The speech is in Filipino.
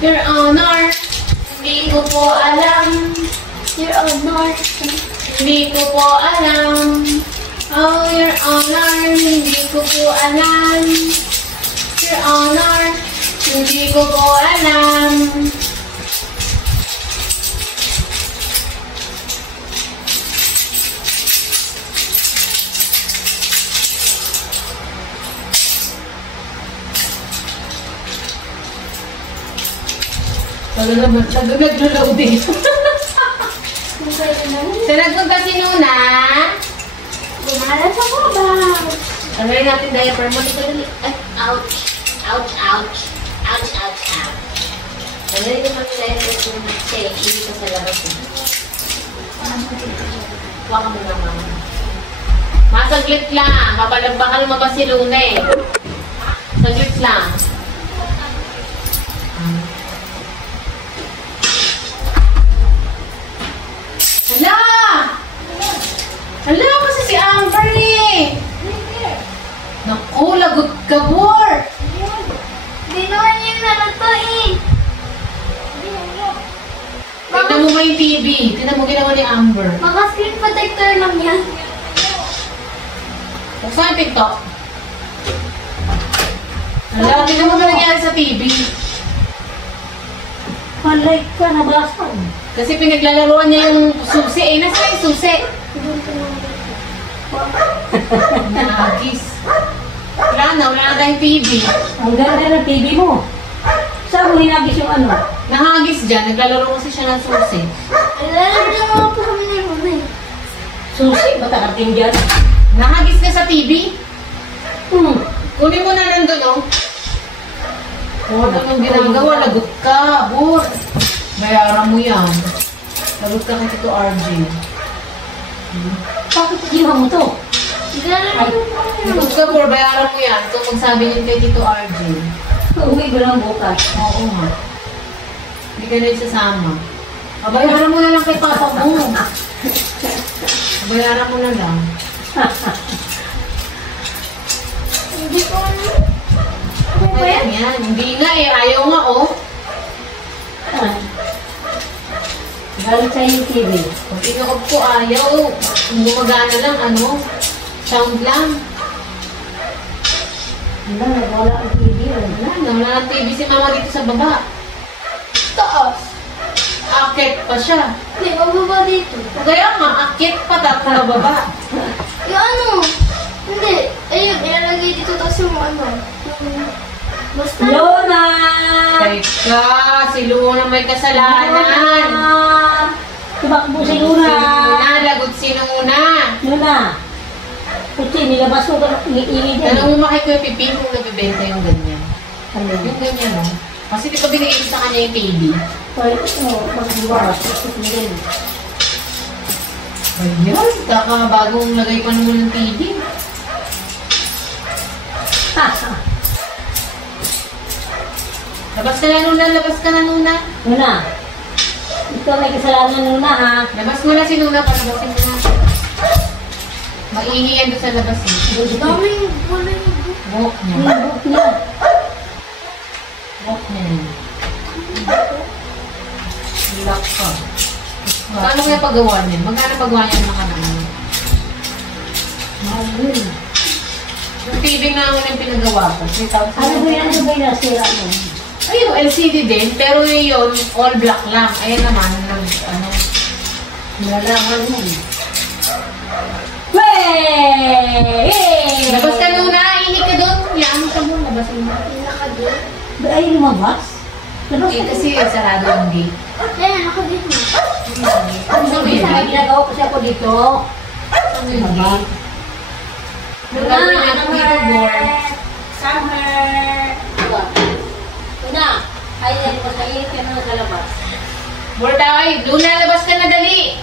Your Honor, hindi ko po alam. Your Honor. Hindi ko po alam. Oh, Your Honor, hindi ko po alam. Your Honor, hindi ko po alam. Nag-load din. Sarap ko kasi Nuna. Gumalas ako ba? Alay natin diaper mo. Dito dali. Ay, ouch. Ouch, ouch. Ouch, ouch, ouch. Alay naman yung diaper ko. Kasi, hindi ko sa labas. Huwag ka muna, mama. Masaglit lang. Mapalagbakal mo ba si Luna eh. Saglit lang. Hala! Hala kasi si Amber eh! Naku, lagot ka, Bor! Hindi naman yung narato eh. Tignan mo ba yung TV? Tignan mo ginawa ni Amber. Baka screen protector lang yan. Buksan yung pinto. Hala, tignan mo ba nangyari sa TV? Malay ka, nabasan. Kasi pinaglalaruan niya yung susi eh. Nasaan yung susi? Nagis. Wala na tayong TV. Ang ganda ng TV mo. Saan mo hinagis yung ano? Nahagis dyan. Naglalaro kasi siya ng susi. Alam na mga po kami na yun eh. Susi, matakating dyan. Nahagis ka sa TV? Kunin mo na nandun oh. Oh, anong ginagawa? Lagot ka, Bur. Bayaran mo yan. Lagot ka kay Tito RJ. Bakit ginawa mo to? Lagot ka, Bur. Bayaran mo yan. Ito magsabi niyan kay Tito RJ. Uwi ko lang bukas. Oo nga. Hindi ka na isasama. Bayaran mo na lang kay Papa mo. Bayaran mo na lang. Hindi ko ano. Ayan yan. Hindi nga eh. Ayaw nga oh. Galit sa yung TV. Pag inuob ko ayaw. Kung gumagana lang ano. Sound lang. Wala ang TV. Wala ng TV si Mama dito sa baba. Taas. Akit pa siya. Hindi, bababa dito. Kaya nga, akit pa tapos na baba. Yung ano? Hindi. Ayun, ilalagay dito tapos yung ano. Basta. Luna! Teka, si Luna may kasalanan. Tumakbo si Si Luna. Luna, lagot si Luna. Luna. Kasi nilabas ko ka iingay dyan. Tanong mo kay Kuya Pipin kung nabibenta yung ganyan. Ano? Yung ganyan no? Kasi di ba binigay ko sa kanya yung TV? Ay, magbuwas. Ayan, bagong lagay pa naman ng TV. Labas ka na Luna, labas ka na Luna. Luna. Ito may kasalanan Luna ha. Labas mo na si Luna, palabasin mo na. Maihi yan doon sa labas eh. Daming wala yung Walk niya. Nilabot niya. Walk niya yun. Lock ka. Paano kaya paggawa niyan? Magkano paggawa niyan nakaraan? Mahal. Yung TV na ako yung pinagawa ko. 3,000. Ano ba yan? Ano ba yung nasira mo? Ay, yung LCD din. Pero yun, all black lang. Ayan naman, ano. Nalaman mo. Wey! Labas ka Luna, ihi ka doon. Yan ka mo, labas mo. nakadit. Ba ay lumabas? Labas Eh, kasi sarado ang gate. Ayan, nakadit mo. Ano ba yung ginagawa kasi ako dito? Ano yung gate? Luna, Gagawin natin dito, Bor. Summer! Luna, ay, masahit ka na sa labas. Bor, tayo. Luna, labas ka na dali.